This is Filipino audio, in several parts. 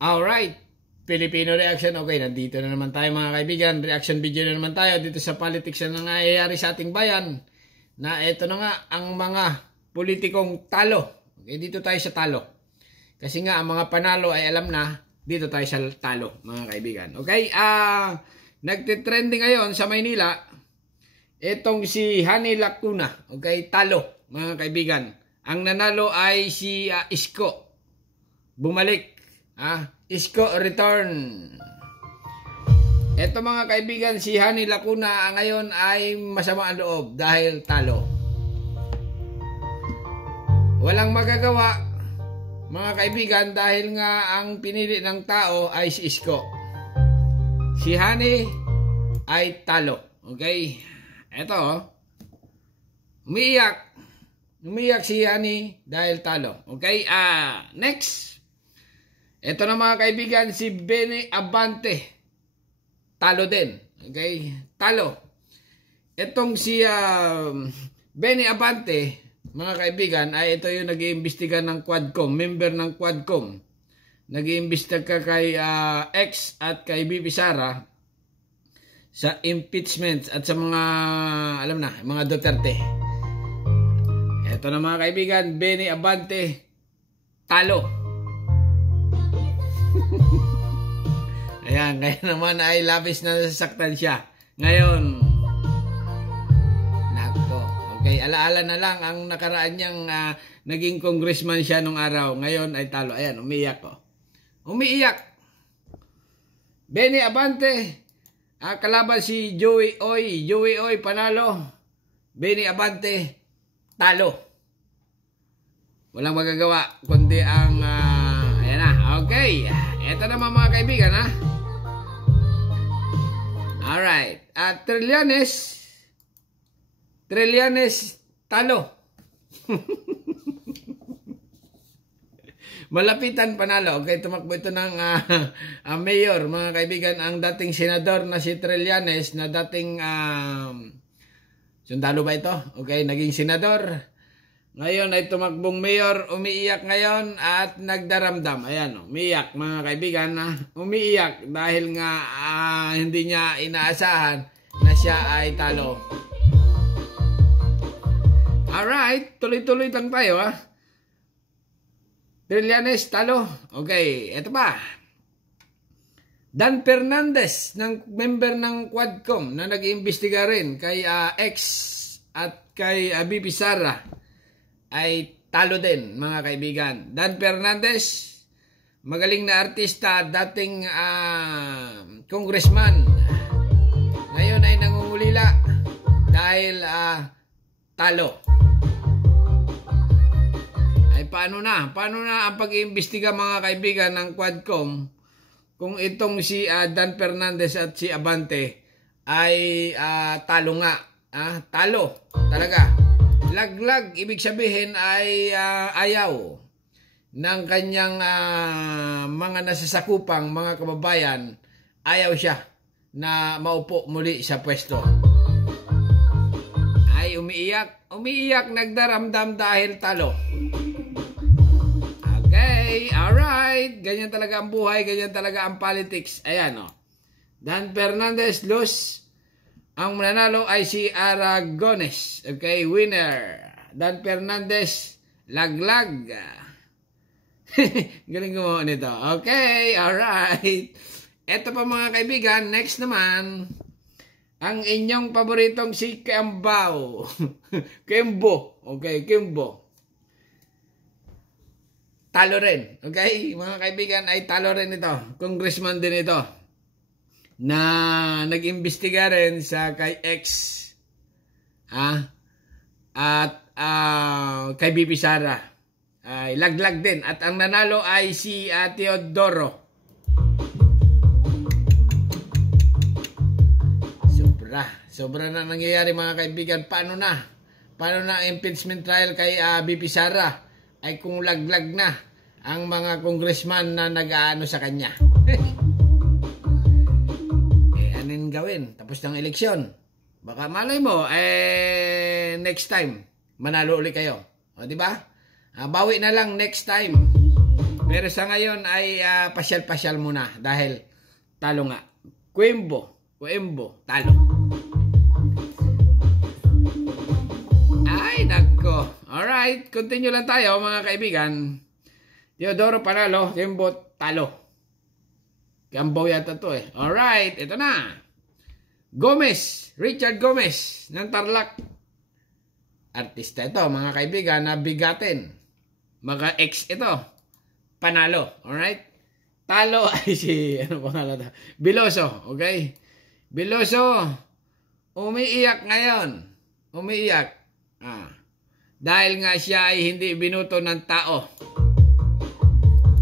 Alright, Filipino Reaction. Okay, nandito na naman tayo mga kaibigan. Reaction video na naman tayo dito sa politics na nangyayari sa ating bayan. Na eto na nga ang mga politikong talo. Okay, dito tayo sa talo. Kasi nga ang mga panalo ay alam na, dito tayo sa talo mga kaibigan. Okay, nagtitrending ngayon sa Maynila itong si Hani Lacuna. Okay, talo mga kaibigan. Ang nanalo ay si Isko. Bumalik. Isko return. Ito mga kaibigan, si Hani Lacuna ngayon ay masama ang loob dahil talo. Walang magagawa mga kaibigan dahil nga ang pinili ng tao ay si Isko. Si Hani ay talo. Okay? Ito, umiiyak. Umiiyak si Hani dahil talo. Okay? Next. Ito na mga kaibigan, si Benny Abante. Talo din. Okay? Talo. Itong si Benny Abante, mga kaibigan, ay ito yung nag-iimbestiga ng Quadcom. Member ng Quadcom. Nag-iimbestiga kay X at kay BP Sara sa impeachment at sa mga, alam na, mga Duterte. Ito na mga kaibigan, Benny Abante. Talo. Ayan, ngayon naman ay labis na nasasaktan siya. Ngayon, nako. Okay, alaala na lang ang nakaraan niyang naging congressman siya nung araw. Ngayon ay talo. Ayan, umiiyak ko. Umiiyak. Benny Abante, kalaban si Joey Oy. Joey Oy panalo. Benny Abante, talo. Walang magagawa kundi ang ayan na. Okay. Ito naman mga kaibigan Alright. Trillanes talo. Malapitan panalo. Okay, tumakbo ito ng mayor, mga kaibigan, ang dating senador na si Trillanes na dating sundalo ba ito? Okay, naging senador. Ngayon ay tumakbong mayor, umiiyak ngayon at nagdaramdam. Ayan, umiiyak mga kaibigan umiiyak dahil nga hindi niya inaasahan na siya ay talo. Alright, tuloy-tuloy lang tayo Trillanes talo. Okay, eto pa. Dan Fernandez, member ng Quadcom na nag-iimbestiga rin kay X at kay BP Sara ay talo din mga kaibigan. Dan Fernandez, magaling na artista, dating congressman. Ngayon ay nangungulila dahil talo. Ay paano na? Paano na ang pag-iimbestiga mga kaibigan ng Quadcom kung itong si Dan Fernandez at si Abante ay talo nga. Talo talaga. Laglag, ibig sabihin ay ayaw ng kanyang mga nasasakupang mga kababayan, ayaw siya na maupo muli sa pwesto. Ay umiiyak, nagdaramdam dahil talo. Okay, alright. Ganyan talaga ang buhay, ganyan talaga ang politics. Ayan Dan Fernandez lose. Ang mananalo ay si Aragones. Okay, winner. Dan Fernandez, laglag. Galing gumawa nito. Okay, alright. Ito pa mga kaibigan, next naman, ang inyong paboritong si Kembao. Kembo. Okay, Kembo. Talo rin. Okay, mga kaibigan, ay talo rin ito. Congressman din ito. Na nag-imbestiga rin sa kay X at kay BP Sara. Ay laglag din at ang nanalo ay si Teodoro. Sobra na nangyayari mga kaibigan. Paano na ang impeachment trial kay BP Sara ay kung laglag na ang mga congressman na nag-aano sa kanya. Gawin tapos ng eleksyon, baka malay mo next time manalo ulit kayo, di ba? Bawi na lang next time. Pero sa ngayon ay pasyal-pasyal muna dahil talo nga. Quembo, talo. Ay, nako. Alright, continue lang tayo mga kaibigan. Teodoro panalo, Quembo talo. Gambaw yata to eh. Alright, ito na. Gomez, Richard Gomez ng Tarlac. Artista ito mga kaibigan na bigatin. Mga ex ito. Panalo. Alright? Talo ay si, ano pangalan na? Biloso. Okay? Biloso, umiiyak ngayon. Umiiyak. Dahil nga siya ay hindi binuto ng tao.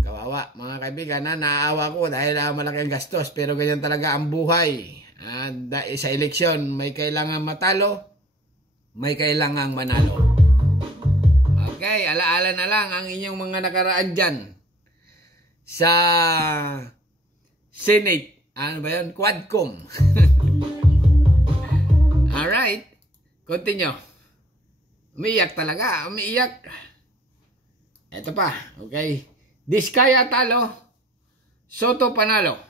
Kawawa. Mga kaibigan, naawa ko dahil malaki ang gastos. Pero ganyan talaga ang buhay. Sa eleksyon, may kailangan matalo, may kailangang manalo. Okay, alaala na lang ang inyong mga nakaraan dyan sa Senate. Ano ba yun? Quadcom. Alright, continue. Umiiyak talaga, umiiyak. Ito pa, okay. Diskaya talo, Soto panalo.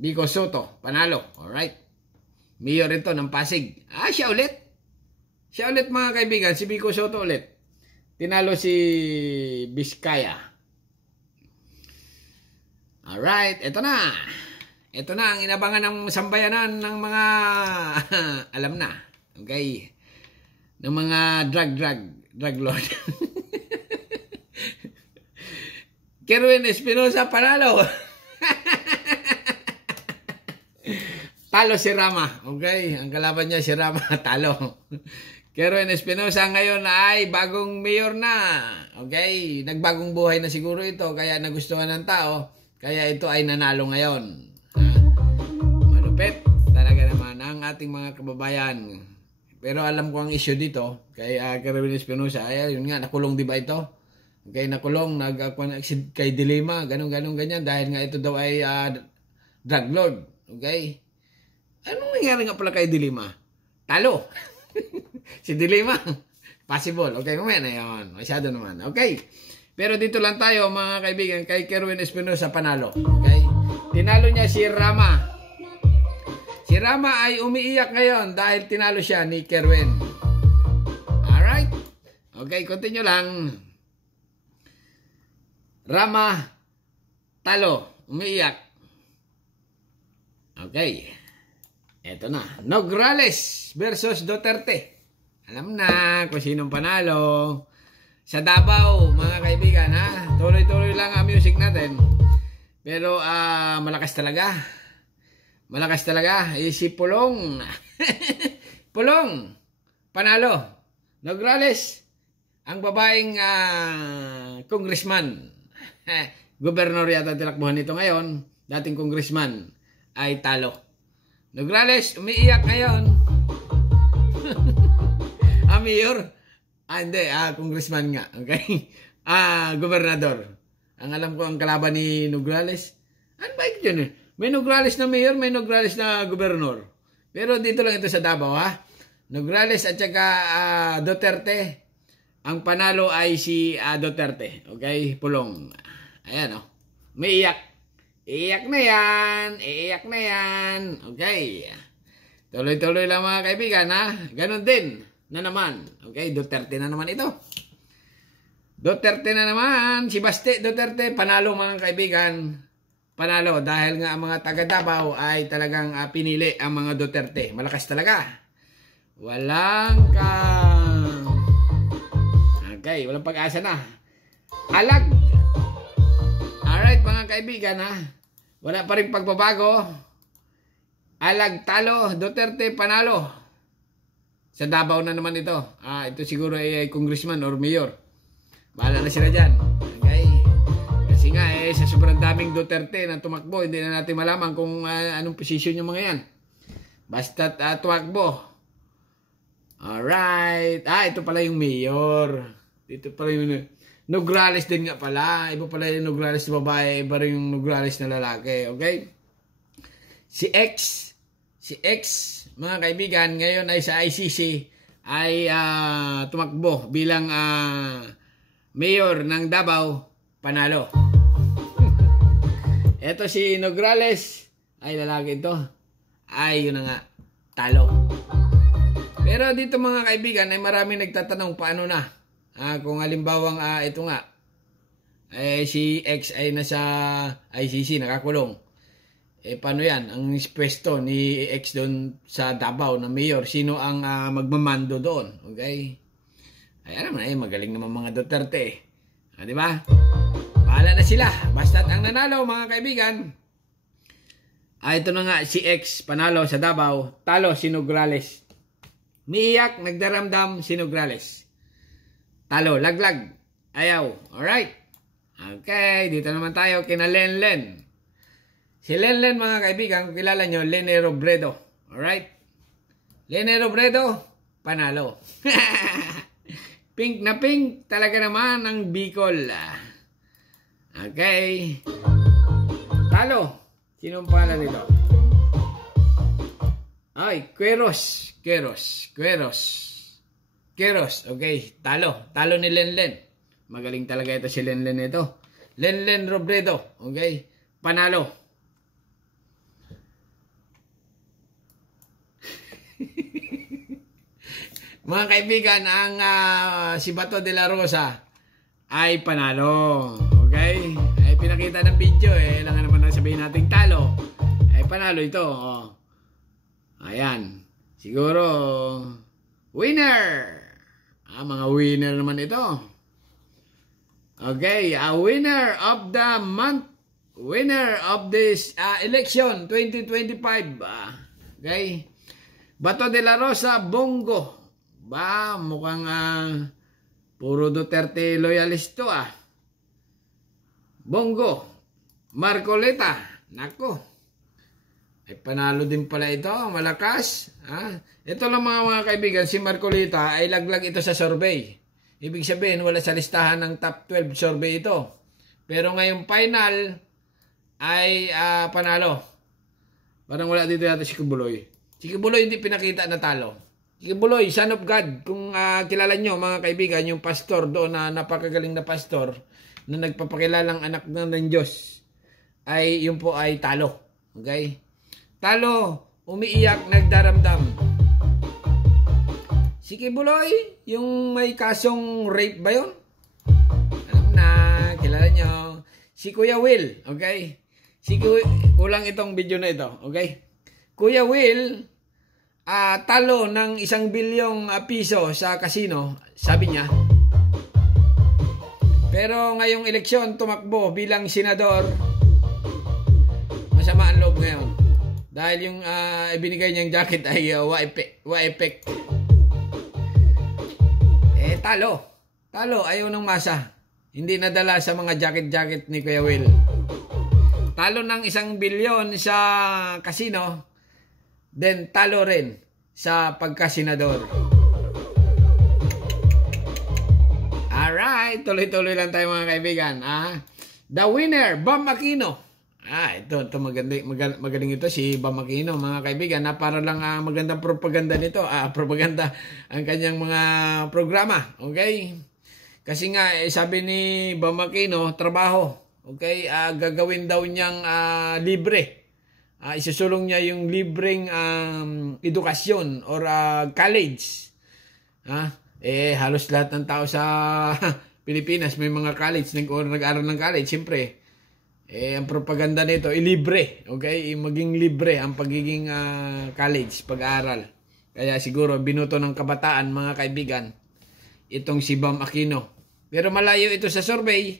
Biko Soto, panalo. Alright. Mayor ito ng Pasig. Siya ulit. Siya ulit mga kaibigan. Si Biko Soto ulit. Tinalo si Biskaya. Alright. Ito na. Ito na ang inabangan ng sambayanan ng mga alam na. Okay. Ng mga drug lord. Kerwin Espinosa, panalo. Talo si Rama. Okay? Ang kalaban niya si Rama. Talo. Kerwin Espinosa ngayon ay bagong mayor na. Okay? Nagbagong buhay na siguro ito. Kaya nagustuhan ng tao. Kaya ito ay nanalo ngayon. Malupit. Talaga naman ang ating mga kababayan. Pero alam ko ang issue dito. Kay Kerwin Espinosa. Ay, yun nga. Nakulong di ba ito? Okay? Nakulong. Kay Dilima. Ganyan. Dahil nga ito daw ay drug lord. Okay? Anong nangyari nga pala kay Dilima? Talo. Si Dilima. Possible. Okay, kumaya na yun. Masyado naman. Okay. Pero dito lang tayo mga kaibigan kay Kerwin Espinosa panalo. Okay. Tinalo niya si Rama. Si Rama ay umiiyak ngayon dahil tinalo siya ni Kerwin. Alright. Okay, continue lang. Rama talo. Umiiyak. Okay. Eto na. Nograles versus Duterte. Alam na kung sinong panalo. Sa Davao, mga kaibigan, ha? Tuloy-tuloy lang ang music natin. Pero, malakas talaga. Malakas talaga. Si Pulong. Pulong. Panalo. Nograles. Ang babaeng congressman. Gobernador yata tinakbuhan nito ngayon. Dating congressman ay talo. Nograles, umiiyak ngayon. Mayor? Hindi, congressman nga. Okay? Gobernador. Ang alam ko ang kalaban ni Nograles. Ano ba ito yun? May Nograles na mayor, may Nograles na gobernador. Pero dito lang ito sa Davao, ha? Nograles at saka Duterte. Ang panalo ay si Duterte. Okay? Pulong. Ayan, umiiyak. Iiyak na yan. Iiyak na yan. Okay. Tuloy-tuloy lang mga kaibigan, ha? Ganon din na naman. Okay, Duterte na naman ito. Duterte na naman. Si Baste Duterte, panalo mga kaibigan. Panalo dahil nga ang mga taga Davao ay talagang pinili ang mga Duterte. Malakas talaga. Walang Okay, walang pag-asa na. Alag. Alright mga kaibigan, ha? Wala pa rin pagbabago. Alag talo, Duterte panalo. Sa Davao na naman ito. Ito siguro ay congressman or mayor. Bahala na sila dyan. Okay? Kasi nga sa sobrang daming Duterte na tumakbo, hindi na natin malaman kung anong posisyon yung mga yan. Basta't tumakbo. Alright. Ito pala yung mayor. Ito pala yung Nograles din nga pala. Iba pala yung Nograles na babae. Iba rin yung Nograles na lalaki. Okay? Si X, mga kaibigan, ngayon ay sa ICC ay tumakbo bilang mayor ng Davao panalo. Ito si Nograles, ay lalaki ito. Ay, yun na nga, talo. Pero dito mga kaibigan, ay maraming nagtatanong paano na. Kung halimbawang ito nga, si X ay nasa ICC, nakakulong. Paano yan? Ang pwesto ni X doon sa Davao na mayor, sino ang magmamando doon? Okay? Ay, alam na, magaling naman mga Duterte. Di ba? Bahala na sila. Basta't ang nanalo, mga kaibigan, ito na nga, si X, panalo sa Davao, talo si Nograles. Miiyak, nagdaramdam si Nograles. Talo, laglag, ayaw. Alright? Okay, dito naman tayo kina Lenlen. Si Lenlen, mga kaibigan, kung kilala nyo, Lene Robredo. Alright? Lene Robredo, panalo. Pink na pink, talaga naman ang Bicol. Okay. Talo. Sinong pangalan nito? Ay, Queros. Okay, talo. Talo ni Lenlen. Magaling talaga ito si Lenlen ito. Lenlen Robredo. Okay, panalo. Mga kaibigan, ang si Bato de la Rosa ay panalo. Okay? Ay pinakita ng video Kailangan naman na sabihin natin talo. Ay panalo ito. Ayan. Siguro winner. Mga winner naman ito. Okay, a winner of the month. Winner of this election 2025. Okay? Bato de la Rosa, Bongo. Mukhang puro Duterte loyalist to Bongo. Marcoleta. Nako. Ay panalo din pala ito. Malakas. Ito lang mga kaibigan. Si Marcoleta ay laglag ito sa survey. Ibig sabihin wala sa listahan ng top 12 survey ito. Pero ngayong final ay panalo. Parang wala dito yata si Kibuloy. Si Kibuloy hindi pinakita na talo. Kibuloy, son of God, kung kilala nyo mga kaibigan, yung pastor doon na napakagaling na pastor na nagpapakilalang anak ng Diyos, ay yun po ay talo. Okay? Talo, umiiyak, nagdaramdam. Si Kibuloy, yung may kasong rape ba yun? Alam na, kilala nyo. Si Kuya Will, okay? Kulang itong video na ito, okay? Kuya Will, talo ng 1 bilyong piso sa casino, sabi niya. Pero ngayong eleksyon, tumakbo bilang senador. Masama ang loob ngayon. Dahil yung ibinigay niyang jacket ay wa-effect. Talo. Talo, ayaw ng masa. Hindi nadala sa mga jacket ni Kuya Will. Talo ng 1 bilyon sa casino. Then talo rin sa pagkasenador. Alright, tuloy-tuloy lang tayo mga kaibigan. The winner, Bam Aquino. Ito magaling ito si Bam Aquino mga kaibigan. Para lang magandang propaganda nito. Propaganda ang kanyang mga programa. Okay? Kasi nga sabi ni Bam Aquino, trabaho. Okay? Gagawin daw niyang libre. Isusulong niya yung libreng edukasyon or college. Halos lahat ng tao sa Pilipinas may mga college, nag-aaral ng college. Siyempre, ang propaganda nito, libre. Okay? Maging libre ang pagiging college, pag-aaral. Kaya siguro, binuto ng kabataan, mga kaibigan, itong si Bam Aquino. Pero malayo ito sa survey.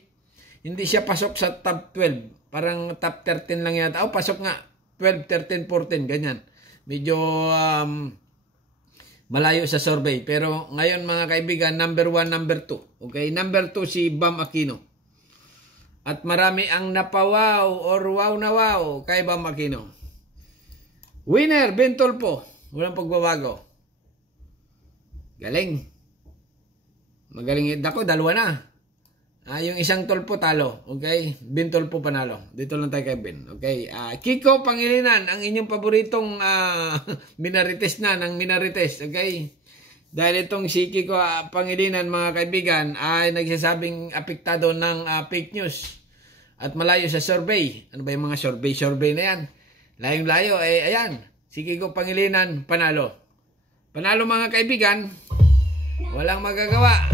Hindi siya pasok sa top 12. Parang top 13 lang yata. Pasok nga. 12, 13, 14, ganyan. Medyo malayo sa survey. Pero ngayon mga kaibigan, number 1, number 2. Okay? Number 2 si Bam Aquino. At marami ang napawaw or wow na wow kay Bam Aquino. Winner, Ben Tulfo. Walang pagbabago. Galing. Magaling. Dako, dalawa na. Yung isang Tulfo talo, okay? Ben Tulfo panalo. Dito lang tayo kay Ben, okay? Kiko Pangilinan, ang inyong paboritong minarites na ng minarites, okay? Dahil itong si Kiko Pangilinan, mga kaibigan, ay nagsasabing apektado ng fake news at malayo sa survey. Ano ba yung mga survey na yan? Layong-layo, ayan, si Kiko Pangilinan, panalo. Panalo, mga kaibigan, walang magagawa.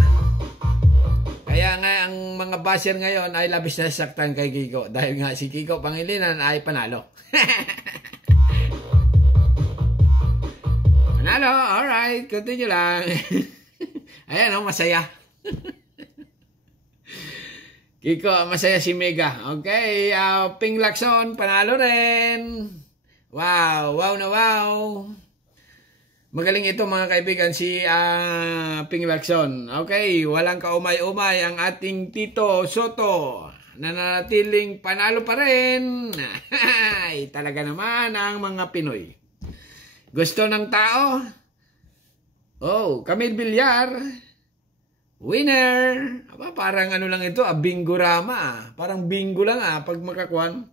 Kaya nga ang mga basher ngayon ay labis na saktan kay Kiko dahil nga si Kiko Pangilinan ay panalo. Panalo, alright, continue lang. Ayan, masaya. Kiko, masaya si Mega. Okay, Ping Lacson, panalo rin. Wow, wow na wow. Magaling ito, mga kaibigan, si Ping Lacson. Okay, walang kaumay-umay ang ating Tito Soto. Nanatiling panalo pa rin. Ay, talaga naman ang mga Pinoy. Gusto ng tao? Oh, Camille Villar. Winner. Aba, parang ano lang ito, bingorama. Parang bingo lang pag makakuan.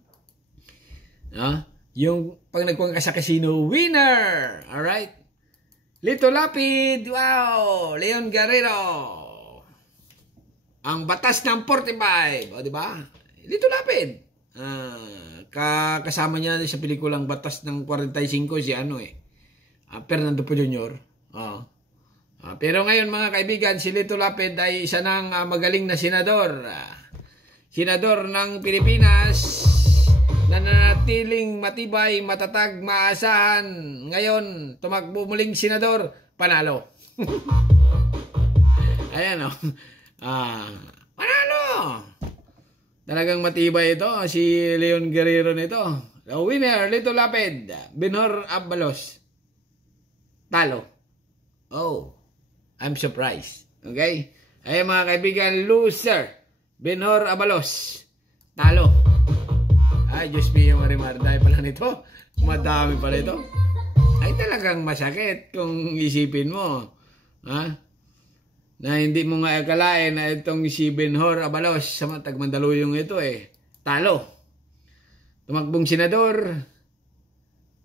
Yung pag nagkuhan ka sa casino, winner. Alright. Lito Lapid. Wow. Leon Guerrero. Ang batas ng 45. O, diba? Lito Lapid. Kasama niya sa pelikulang Batas ng 45 si Fernando Po Jr. Pero ngayon, mga kaibigan, si Lito Lapid ay isa ng magaling na senador. Senador ng Pilipinas na nanatiling matibay, matatag, maasahan. Ngayon, tumakbo muling senador, panalo. Ayan panalo! Talagang matibay ito, si Leon Guerrero nito. The winner, Lito Lapid, Benhur Abalos. Talo. Oh, I'm surprised. Okay? Ay, mga kaibigan, loser, Benhur Abalos. Talo. Ay, Diyos mio, Marimar, dahil pala nito, madami pala ito. Ay, talagang masakit kung isipin mo. Na hindi mo nga akalain na itong si Benhur Abalos sa Tagmandaluyong ito talo. Tumakbong senador,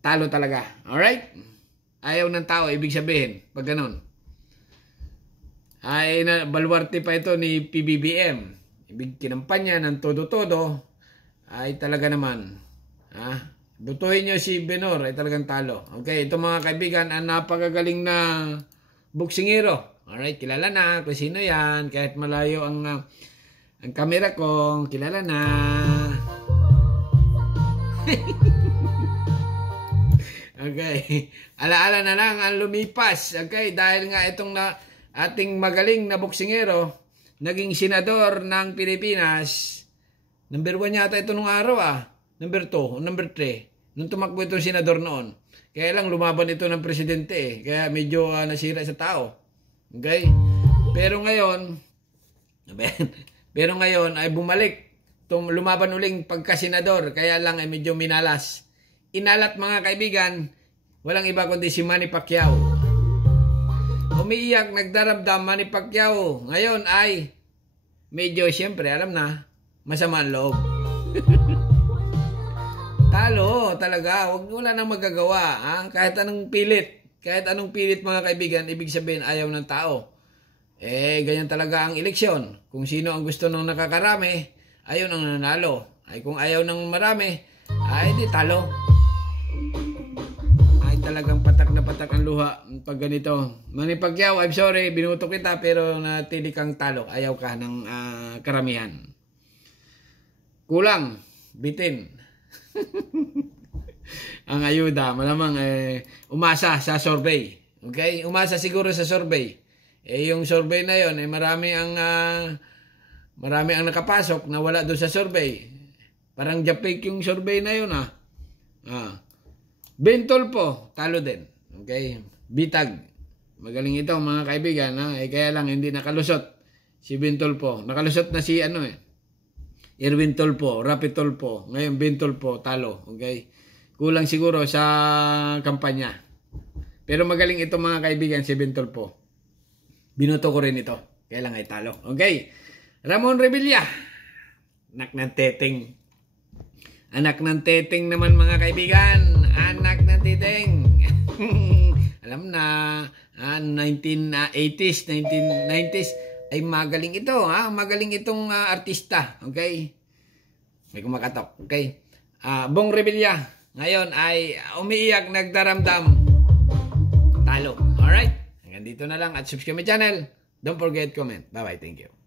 talo talaga. Alright? Ayaw ng tao, ibig sabihin, pag ganun. Ay, baluarte pa ito ni PBBM. Ibig kinampanya ng todo-todo, ay talaga naman. Butuhin nyo si Benhur, ay talagang talo. Okay, ito mga kaibigan, ang napakagaling na boksingero. Alright, kilala na kung sino yan. Kahit malayo ang camera ko, kilala na. Okay. Alaala na lang ang lumipas. Okay, dahil nga itong ating magaling na boksingero, naging senador ng Pilipinas. Number 1 yata ito nung araw Number 2, number 3. Nung tumakbo itong senador noon. Kaya lang lumaban ito ng presidente Kaya medyo nasira sa tao. Okay? Pero ngayon ay bumalik. Lumaban uling pagka-senador. Kaya lang ay medyo minalas. Inalat, mga kaibigan, walang iba kundi si Manny Pacquiao. Umiiyak, nagdaramdam Manny Pacquiao. Ngayon ay medyo, siyempre, alam na, masama ang loob. Talo, talaga. Wala nang magagawa. Kahit anong pilit, mga kaibigan, ibig sabihin ayaw ng tao. Ganyan talaga ang eleksyon. Kung sino ang gusto ng nakakarami, ayaw nang nanalo. Ay kung ayaw ng marami, ay di talo. Ay talagang patak na patak ang luha pag ganito. Manny Pacquiao, I'm sorry, binuto kita pero natili kang talo. Ayaw ka ng karamihan. Kulang, bitin. Ang ayuda, malamang umasa sa survey. Okay? Umasa siguro sa survey. Yung survey na yon, marami ang nakapasok na wala doon sa survey. Parang japik yung survey na yun Bentolpo, talo din. Okay? Bitag. Magaling ito, mga kaibigan. Kaya lang hindi nakalusot si Bentolpo. Nakalusot na si Erwin Tolpo, Rapi Tolpo. Ngayon Bentolpo, talo. Okay? Kulang siguro sa kampanya. Pero magaling ito, mga kaibigan, si Bentolpo. Binoto ko rin ito. Kaya lang ay talo. Okay? Ramon Revilla. Anak ng teteng. Anak ng teteng naman, mga kaibigan. Anak ng teteng. alam na 1980s, 1990s ay magaling ito, magaling itong artista, okay? May kumakatok, okay? Bong Revilla ngayon ay umiiyak, nagdaramdam, talo. Alright? Hanggang dito na lang at subscribe my channel. Don't forget comment. Bye bye, thank you.